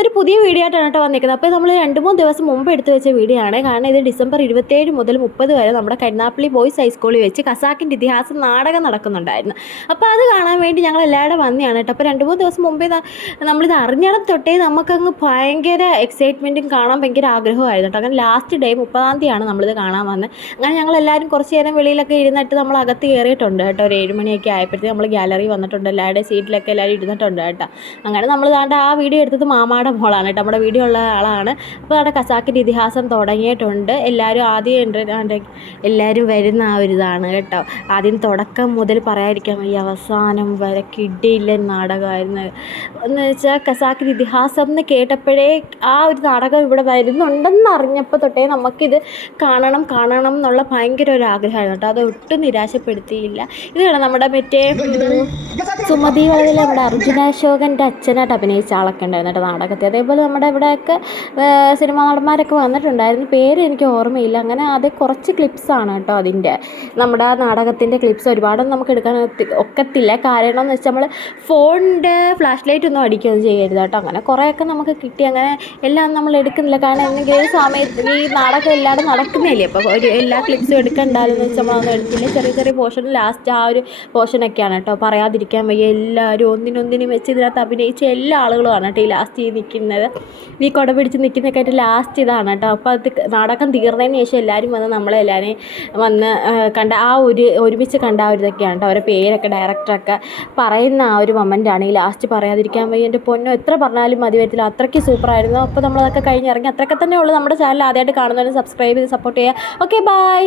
ഇന്നൊരു പുതിയ വീഡിയോ ആയിട്ടാണ് കേട്ടോ വന്നിരിക്കുന്നത്. അപ്പോൾ നമ്മൾ 2-3 ദിവസം മുമ്പ് എടുത്തു വെച്ച വീഡിയോ ആണ്. കാരണം ഇത് ഡിസംബർ 27 മുതൽ 30 വരെ നമ്മുടെ കരുനാപ്പള്ളി ബോയ്സ് ഹൈസ്കൂളിൽ വെച്ച് ഖസാക്കിൻ്റെ ഇതിഹാസം നാടകം നടക്കുന്നുണ്ടായിരുന്നു. അപ്പോൾ അത് കാണാൻ വേണ്ടി ഞങ്ങൾ എല്ലാവരും വന്നതാണ് കേട്ടോ. അപ്പോൾ 2-3 ദിവസം മുമ്പേ നമ്മളിത് അറിഞ്ഞിടം തൊട്ടേ നമുക്കങ്ങ് ഭയങ്കര എക്സൈറ്റ്മെൻറ്റും കാണാൻ ഭയങ്കര ആഗ്രഹമായിരുന്നു കേട്ടോ. അങ്ങനെ ലാസ്റ്റ് ഡേ 30-ാം തീയതിയാണ് നമ്മളിത് കാണാൻ വന്നത്. അങ്ങനെ ഞങ്ങളെല്ലാവരും കുറച്ച് നേരം വെളിയിലൊക്കെ ഇരുന്നിട്ട് നമ്മൾ അകത്ത് കയറിയിട്ടുണ്ട് കേട്ടോ. ഒരു 7 മണിയൊക്കെ ആയപ്പോഴത്തേക്ക് നമ്മൾ ഗാലറി വന്നിട്ടുണ്ട്. എല്ലാവരുടെ സീറ്റിലൊക്കെ എല്ലാവരും ഇരുന്നിട്ടുണ്ട് കേട്ടോ. അങ്ങനെ നമ്മൾ ദാണ്ട് ആ വീഡിയോ എടുത്തത് മാമാടെ മോളാണ് കേട്ടോ. നമ്മുടെ വീഡിയോ ഉള്ള ആളാണ്. അപ്പോൾ അവിടെ ഖസാക്കിൻ്റെ ഇതിഹാസം തുടങ്ങിയിട്ടുണ്ട്. എല്ലാവരും ആദ്യം എല്ലാവരും വരുന്ന ആ ഒരു ഇതാണ് കേട്ടോ. ആദ്യം തുടക്കം മുതൽ പറയാതിരിക്കാൻ വയ്യ, അവസാനം വരെ കിടിലൻ നാടകമായിരുന്നു. എന്ന് വെച്ചാൽ ഖസാക്കിൻ്റെ ഇതിഹാസം എന്ന് കേട്ടപ്പോഴേ ആ ഒരു നാടകം ഇവിടെ വരുന്നുണ്ടെന്ന് അറിഞ്ഞപ്പോൾ തൊട്ടേ നമുക്കിത് കാണണം എന്നുള്ള ഭയങ്കര ഒരു ആഗ്രഹമായിരുന്നു കേട്ടോ. അത് ഒട്ടും നിരാശപ്പെടുത്തിയില്ല. ഇതാണ് നമ്മുടെ മറ്റേ സുമതി വളവിലെ നമ്മുടെ അർജുനാശോകൻ്റെ അച്ഛനായിട്ട് അഭിനയിച്ച ആളൊക്കെ ഉണ്ടായിരുന്നു കേട്ടോ നാടകത്തിൽ. അതേപോലെ നമ്മുടെ ഇവിടെയൊക്കെ സിനിമാ നടന്മാരൊക്കെ വന്നിട്ടുണ്ടായിരുന്നു. പേര് എനിക്ക് ഓർമ്മയില്ല. അങ്ങനെ അത് കുറച്ച് ക്ലിപ്സാണ് കേട്ടോ അതിൻ്റെ. നമ്മുടെ ആ നാടകത്തിൻ്റെ ക്ലിപ്സ് ഒരുപാടൊന്നും നമുക്ക് എടുക്കാൻ ഒക്കത്തില്ല. കാരണം എന്ന് വെച്ചാൽ നമ്മൾ ഫോണിൻ്റെ ഫ്ലാഷ് ലൈറ്റ് ഒന്നും അടിക്കുകയൊന്നും ചെയ്യരുത് കേട്ടോ. അങ്ങനെ കുറേയൊക്കെ നമുക്ക് കിട്ടി. അങ്ങനെ എല്ലാം നമ്മൾ എടുക്കുന്നില്ല. കാരണം എന്തെങ്കിലും ഒരു സമയത്ത് ഈ നാടകം എല്ലാവരും നടക്കുന്നില്ലേ. അപ്പോൾ ഒരു എല്ലാ ക്ലിപ്സും എടുക്കണ്ടാലെന്ന് വെച്ചാൽ നമ്മളൊന്നും എടുത്തില്ല. ചെറിയ ചെറിയ പോർഷൻ ലാസ്റ്റ് ആ ഒരു പോർഷനൊക്കെയാണ് കേട്ടോ. പറയാതിരിക്കാൻ വയ്യ, എല്ലാവരും ഒന്നിനൊന്നിനും വെച്ച് ഇതിനകത്ത് അഭിനയിച്ച എല്ലാ ആളുകളുമാണ് കേട്ടോ ഈ ലാസ്റ്റ് നിൽക്കുന്നത്. ഈ കുട പിടിച്ച് നിൽക്കുന്നതൊക്കെ ആയിട്ട് ലാസ്റ്റ് ഇതാണ് കേട്ടോ. അപ്പോൾ അത് നാടകം തീർന്നതിന് ശേഷം എല്ലാവരും വന്ന് നമ്മളെല്ലാവരെയും വന്ന് കണ്ട ആ ഒരു ഒരുമിച്ച് കണ്ട ആ ഒരു ഇതൊക്കെയാണ് കേട്ടോ. അവരുടെ പേരൊക്കെ ഡയറക്ടറൊക്കെ പറയുന്ന ആ ഒരു മൊമെൻ്റാണ് ഈ ലാസ്റ്റ്. പറയാതിരിക്കാൻ വയ്യ, എൻ്റെ പൊന്നോ എത്ര പറഞ്ഞാലും മതി വരത്തില്ല, അത്രയ്ക്ക് സൂപ്പറായിരുന്നു. അപ്പോൾ നമ്മളതൊക്കെ കഴിഞ്ഞിറങ്ങി. അത്രയൊക്കെ തന്നെ ഉള്ളൂ. നമ്മുടെ ചാനൽ ആദ്യമായിട്ട് കാണുന്നവരെ സബ്സ്ക്രൈബ് ചെയ്ത് സപ്പോർട്ട് ചെയ്യുക. Okay, by.